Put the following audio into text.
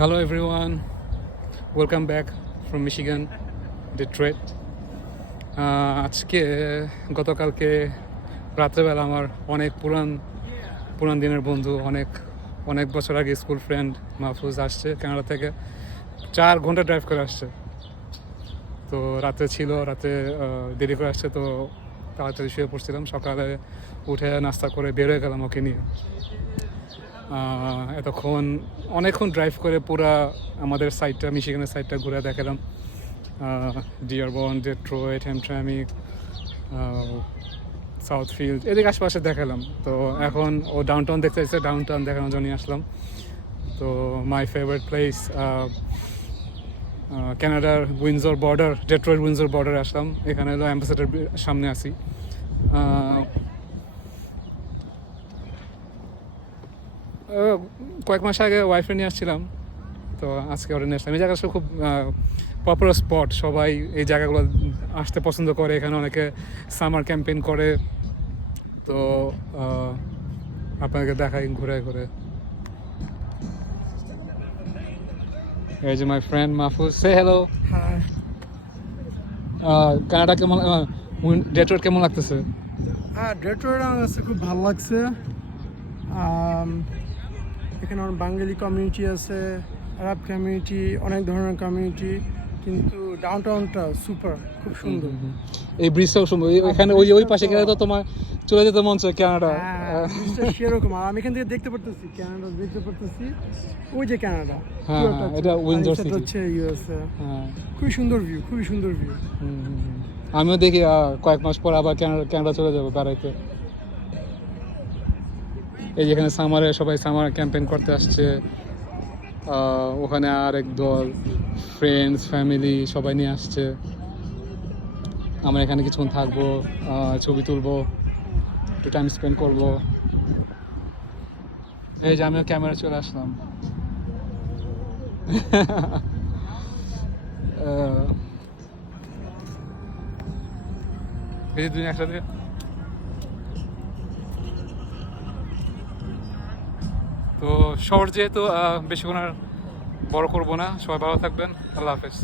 Hello everyone, welcome back from Michigan, Detroit. আজকে গতকালকে রাত্রেবেলা আমার অনেক পুরান দিনের বন্ধু, অনেক বছর আগে স্কুল ফ্রেন্ড মাহফুজ আসছে কানাডা থেকে। 4 ঘন্টা ড্রাইভ করে আসছে। তো রাতে দেরি করে আসছে, তো তাড়াতাড়ি শুয়ে পড়ছিলাম। সকালে উঠে নাস্তা করে বের হয়ে গেলাম ওকে নিয়ে। অনেকক্ষণ ড্রাইভ করে পুরা আমাদের সাইডটা, মিশিগানের সাইডটা ঘুরে দেখালাম। ডিয়ারবর্ন, ডেট্রয়েট, হ্যামট্রামিক, সাউথফিল্ড, এদিকে আশপাশে দেখালাম। তো এখন ও ডাউনটাউন দেখতে চাইছে, ডাউনটাউন দেখানোর জন্য আসলাম। তো মাই ফেভারিট প্লেস কানাডার উইন্ডসর বর্ডার, ডেট্রয়েট উইন্ডসর বর্ডারে আসলাম। এখানে হলো অ্যাম্বাসেডার সামনে আছি। কয়েক মাস আগে ওয়াইফে নিয়ে আসছিলাম, তো আজকে ওরা নিয়ে আসলাম। এই জায়গাটা খুব পপুলার স্পট, সবাই এই জায়গাগুলো আসতে পছন্দ করে। এখানে অনেকে সামার ক্যাম্পেইন করে। তো আপনাদেরকে দেখাই ঘুরে ঘুরে। এই যে my friend Mahfuz, say hello. Canada কেমন, ডেট্রয়েট কেমন লাগতেছে? ডেট্রয়েট আমার কাছে খুব ভালো লাগছে। এখানে অনেক বাঙালি কমিউনিটি আছে, আরব কমিউনিটি, অনেক ধরনের কমিউনিটি, কিন্তু ডাউনটাউনটা সুপার, খুব সুন্দর। এই ব্রিজটাও সুন্দর। এখানে ওই পাশে গেলে তো তোমার চলে যেতে মন চায় কানাডা। সেরকম আমি এখান থেকে দেখতে পারতেছি কানাডা, ওই যে কানাডা। এটা উইন্ডসর সিটি হচ্ছে ইউএসএ। খুবই সুন্দর ভিউ, খুবই সুন্দর ভিউ। আমিও দেখি কয়েক মাস পর আবার কানাডা চলে যাবো বেড়াইতে। এই যেখানে সামারে সবাই সামার ক্যাম্পেইন করতে আসছে। ওখানে আরেক দল ফ্রেন্ডস, ফ্যামিলি সবাই নিয়ে আসছে। আমরা এখানে কিছুক্ষণ থাকবো, ছবি তুলবো, একটু টাইম স্পেন্ড করবো। এই যে আমিও ক্যামেরা চলে আসলাম। এই যে দুই একসাথে। তো শহর যেহেতু বেশিক্ষণ আর বড় করবো না। সবাই ভালো থাকবেন। আল্লাহ হাফেজ।